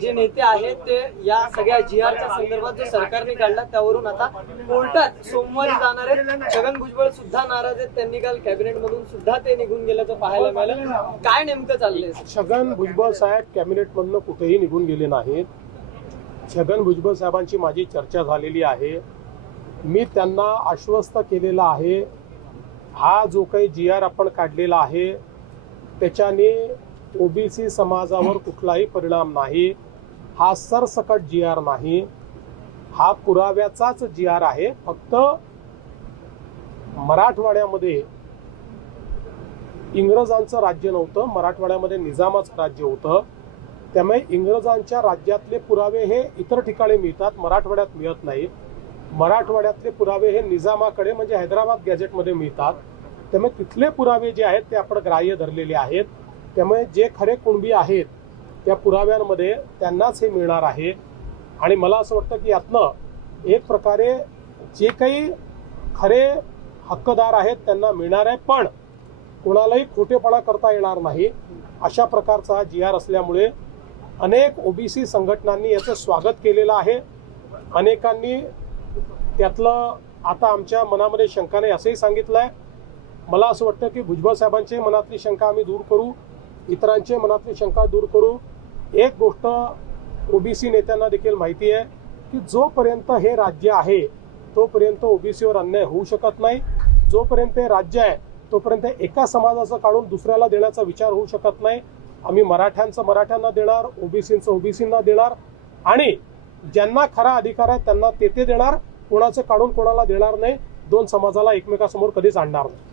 जे नेते आहेत ते या सगळ्या GRच्या संदर्भात जो सरकारने काढला त्यावरून आता कोर्टात सोमवारी जाणार आहेत। छगन भुजबळ सुद्धा नाराज आहेत, त्यांनी काल कॅबिनेट मधून सुद्धा ते निघून गेल्याचं पाहायला मिळालं। काय नेमकं चाललंय? छगन भुजबळ साहेब कॅबिनेट मधून कुठेही निघून गेले नाहीत। छगन भुजबळ साहेबांची माझी चर्चा झालेली आहे। मी त्यांना आश्वस्त केलेलं आहे, हा जो काही GR आपण काढलेला आहे त्याच्याने ओबीसी समाजावर कुठलाही परिणाम नाही। हा सरसकट GR नाही, हा पुराव्याचाच GR आहे। फक्त मराठवाड्यामध्ये इंग्रजांचं राज्य नव्हतं, मराठवाड्यामध्ये निजामाचं राज्य होतं। त्यामुळे इंग्रजांच्या राज्यातले पुरावे हे इतर ठिकाणी मिळतात, मराठवाड्यात मिळत नाही। मराठवाड्यातले पुरावे हे निजामाकडे म्हणजे हैदराबाद गॅझेटमध्ये मिळतात। त्यामुळे तिथले पुरावे जे आहेत ते आपण ग्राह्य धरलेले आहेत। त्यामुळे जे खरे कुणबी आहेत त्या पुराव्यांमध्ये त्यांनाच हे मिळणार आहे। आणि मला असं वाटतं की यातनं एक प्रकारे जे काही खरे हक्कदार आहेत त्यांना मिळणार आहे, पण कोणालाही खोटेपणा करता येणार नाही अशा प्रकारचा हा GR असल्यामुळे अनेक ओबीसी संघटनांनी याचं स्वागत केलेलं आहे। अनेकांनी त्यातलं आता आमच्या मनामध्ये शंका नाही असंही सांगितलं आहे। मला असं वाटतं की भुजबळ साहेबांची मनातली शंका आम्ही दूर करू, इतरांची मनातली शंका दूर करू। एक गोष्ट ओबीसी नेत्यांना देखील माहिती आहे की जोपर्यंत हे राज्य आहे तोपर्यंत ओबीसीवर अन्याय होऊ शकत नाही। जोपर्यंत हे राज्य आहे तोपर्यंत एका समाजाचं काढून दुसऱ्याला देण्याचा विचार होऊ शकत नाही। आम्ही मराठ्यांचं मराठ्यांना देणार, ओबीसींचं ओबीसींना देणार आणि ज्यांना खरा अधिकार आहे त्यांना ते देणार। कोणाचं काढून कोणाला देणार नाही, दोन समाजाला एकमेकासमोर कधीच आणणार नाही।